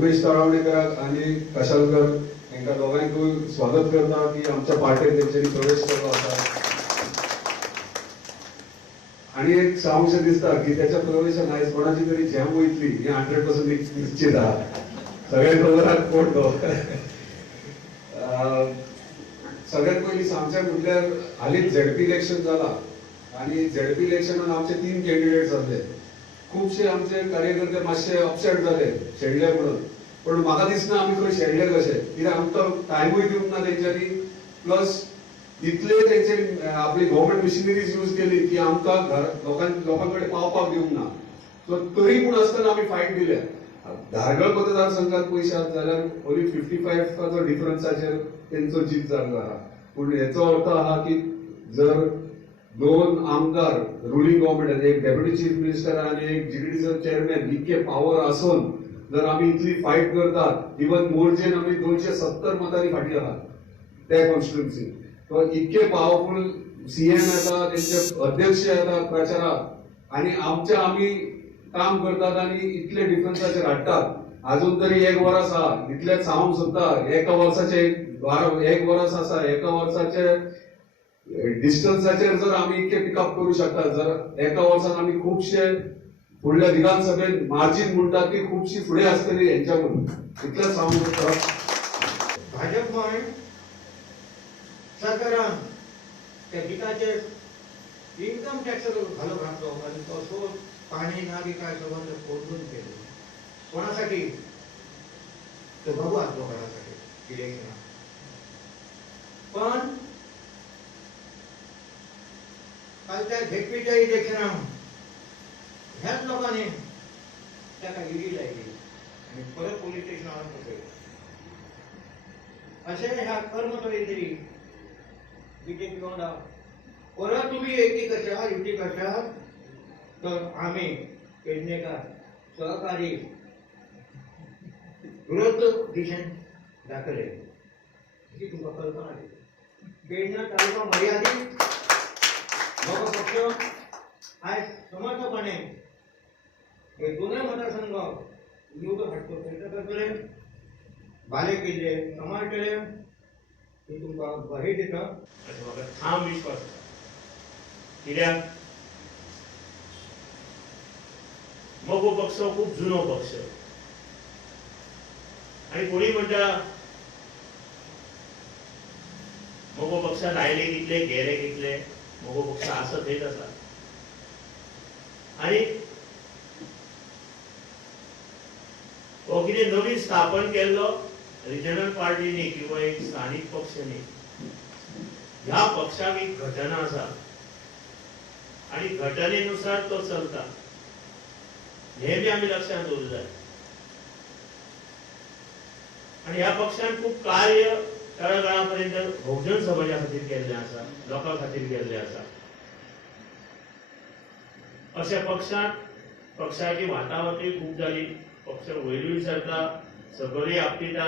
उमेश तळावणेकर आणि कशालकर यांना दोघांनी स्वागत करता की आमच्या पार्टीत त्यांच्यानी प्रवेश केला होता आणि एक सांगू दिसता की त्याच्या प्रवेशान आयज कोणाची तरी जॅम वयतली ही 100% निश्चित आहा. सगळ्या खबरात पडतो. सगळ्यात पहिली सांगच्या म्हटल्यार हालींच झेडपी इलेक्शन जाला आणि झेडपी इलेक्शनात आमचे 3 कॅन्डिडेट जाल्ले. खूपशे आमचे कार्यकर्ते मातशे अपसेट झाले शेणले म्हणून, पण म्हाका दिसना आमी खंय शेणले कशे, कित्याक आमकां टायमूय दिवंक ना तेंच्यांनी, प्लस इतले तेंचे आपली गव्हर्नमेंट मिशनरीज यूज केली की आमकां लोकांकडे पावपाक दिवंक ना. सो तरी पूण आसतना आमी फायट दिल्या. धारगळ मतदारसंघात पयशे आसा जाल्यार ओन्ली 55 डिफरन्साचेर तेंचो जीत जाल्लो आहा. पूण हेचो अर्थ आहा की जर 2 आमदार रुलिंग गव्हर्नमेंट, एक डेप्युटी चीफ मिनिस्टर आणि एक जीडीडीचो चेअरमॅन इतके पावर आसून जर आम्ही इतली फाईट करतात, इवन मोर्चेन आम्ही 270 मतांनी फाटी आहात त्या कॉन्स्टिट्युन्सी. तो इतके पॉवरफुल सीएम येतात, त्यांचे अध्यक्ष येतात प्रचारात आणि आम्ही काम करतात आणि इतले डिफरन्साचेर हाडटात. अजून तरी 1 वर्स आहा, इतलेच सांगूंक सोदता. एका वर्साचे 1 वर्स आसा, एका वर्साचे डिस्टन्साचेर जर आम्ही इतके पिकअप करू शकता, जर एका वर्सान आम्ही खूपशे फुडल्या विधानसभेत मार्जिन म्हणतात ती खूपशी फुडे असतली यांच्याकडून, इतलं सांगू शकता. भाजप गोंय सरकारान त्या गिताचेर इन्कम टॅक्स घालो घातलो आणि तो सोद पाणी ना बी काय संबंध कोणून केलो. कोणासाठी? तो बघू आसलो कोणासाठी इलेक्शनात. पण कालच्या झेडपीच्या इलेक्शनात ह्याच लोकांनी त्याला ईडी लायली आणि परत पोलीस स्टेशनावर पकडलं. असे ह्या कर्मचारी तरी बीजेपी वांगडा परत तुम्ही युती करशात तर आम्ही पेडणेकार सहकारी विरोध दिशेन दाखले ही तुमकां कल्पना दिली. पेडणा तालुका मर्यादित लोक पक्ष आज समर्थपणे हे दोनही मतदारसंघ निवडून हाडतो प्रयत्न करतले. बाले केले, समार केले, हे तुमकां ग्वाही दिता अशें म्हाका ठाम विश्वास आसा. कित्याक मोगो पक्ष खूप जुनो पक्ष आणि कोणी म्हणटा मोगो पक्षात आयले कितले गेले कितले, मोगो पक्ष आसत हेच आसा. आणि हो कितें नवीन स्थापन केल्लो रिजनल पार्टीनी किंवा एक स्थानिक पक्षांनी, ह्या पक्षाक एक घटना आसा आणि घटनेनुसार तो चलता, हे बी आम्ही लक्षात दवरूंक जाय. आणि ह्या पक्षान खूप कार्य तळागाळापर्यंत बहुजन समाजा खातीर केल्लें आसा, लोकां खातीर केल्लें आसा. अशा पक्षाची वातावरणी खूप जाली. पक्ष वयरूय सरता, सकयली आपटिता,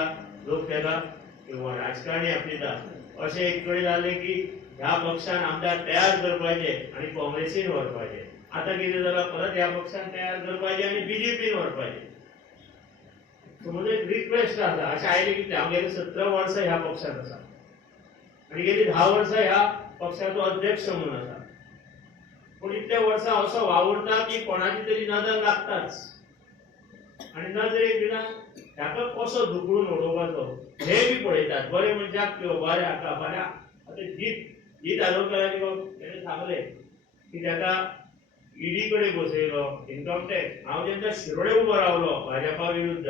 लोक तेका किंवा राजकारणी आपटिता. अशें एक कडेन जालें की ह्या पक्षान आमदार तयार करपाचे आणि काँग्रेसीन व्हरपाचे. आता कितें जालां, परत ह्या पक्षान तयार करपाचे आणि बीजेपीन व्हरपाचे. म्हणजे रिक्वेस्ट आसा अशें आयलें की हांव गेली 17 वर्सां ह्या पक्षांत आसा आणि गेली 10 वर्सां ह्या पक्षाचो अध्यक्ष म्हणून आसा. पूण इतल्या वर्सां असो वावुरता की कोणाची तरी नदर लागताच आणि नजरेक बिना ताका कसो धुकळून उडोवपाचो हे बी पळयतात. बरे मनशाक किंवा बऱ्या हाका बऱ्या आतां जीत आलोकरांनी सांगलें की ताका ईडी कडेन बसयलो, इन्कम टॅक्स. हांव जेन्ना शिरोडे उबो रावलो भाजपा विरुद्ध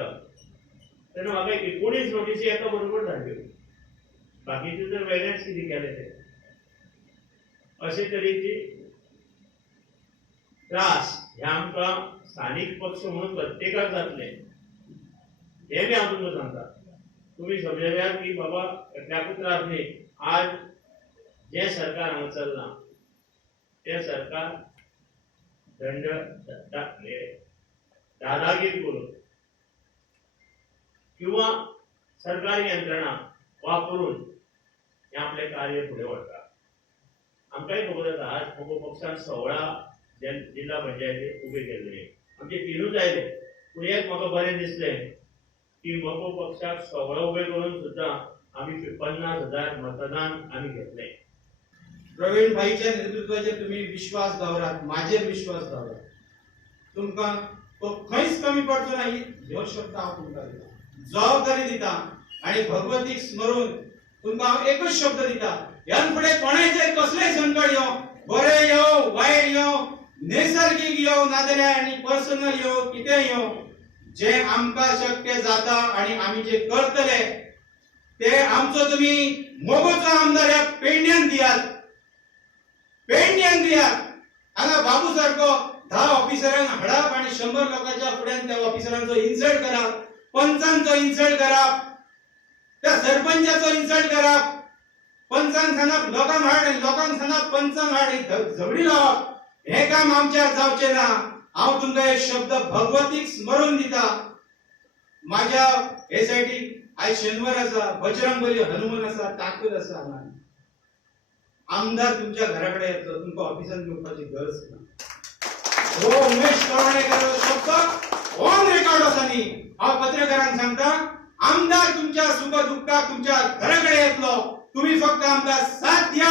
तेन्ना म्हाका 19 नोटीसी एका बरोबर धाडल्यो. बाकीचे जर वेगळेच कितें केलें ते अशे तरेची त्रास हे आमकां स्थानिक पक्ष म्हणून प्रत्येकाक जातले हे बी हांव तुमकां सांगता. तुम्ही समजल्यार की बाबा एकल्याकूच त्रास न्ही. आज जे सरकार हांगा चल्लां ते सरकार दादागिरी करून किंवा सरकारी यंत्रणा वापरून हे आपले कार्य फुडें व्हरता. आमकांय खबर आसा आज मोगो पक्षान 16 जिल्हा पंचायती उबे केल्ले. आमचे 3च आयले. पूण एक म्हाका बरें दिसलें की मको पक्षाक सगळं उभे करून सुद्धा आम्ही 50,000 मतदान आम्ही घेतले. प्रवीण भाईच्या नेतृत्वाचेर तुम्ही विश्वास दवरात, माझेर विश्वास दवरात. तुमकां तो खंयच कमी पडचो ना ह्यो शब्द हांव तुमकां दिता, जबाबदारी दिता आणि भगवतीक स्मरून तुमकां हांव एकच शब्द दिता, ह्यान फुडें कोणाचेर कसलेय संकट येवं, बरें येवं वायट येवं, नैसर्गिक येवं नाजाल्यार आनी पर्सनल येवं कितें येवं, जे आमकां शक्य जाता आणि आमी जे करतले ते आमचो तुम्ही मोगोचो आमदार ह्या पेडण्यान दियात, पेडण्यान दियात. हांगा बाबू सारको 10 ऑफिसरांक हाडप आणि 100 लोकांच्या फुड्यान त्या ऑफिसरांचो इन्सल्ट करप, पंचांचो इन्सल्ट करप, त्या सरपंचाचो इन्सल्ट करप, पंचांक सांगप लोकांक हाड आनी लोकांक सांगप पंचांक हाड, ही झगडी लावप, हे काम आमच्यार जावचें ना. हांव तुमकां हे शब्द भगवतीक स्मरून दिता. माझ्या हेसाठी आयज शेनवार आसा, बजरंगबली हनुमान आसा, ताकद आसा हांगा. आमदार तुमच्या घराकडे येतलो, तुमकां ऑफिसान येवपाची गरज ना. हो उमेश कळवणेकर शब्द ऑन रेकॉर्ड आसा न्ही, हांव पत्रकारांक सांगता, आमदार तुमच्या सुख दुःखाक तुमच्या घराकडे येतलो, तुम्ही फक्त आमकां साथ द्या.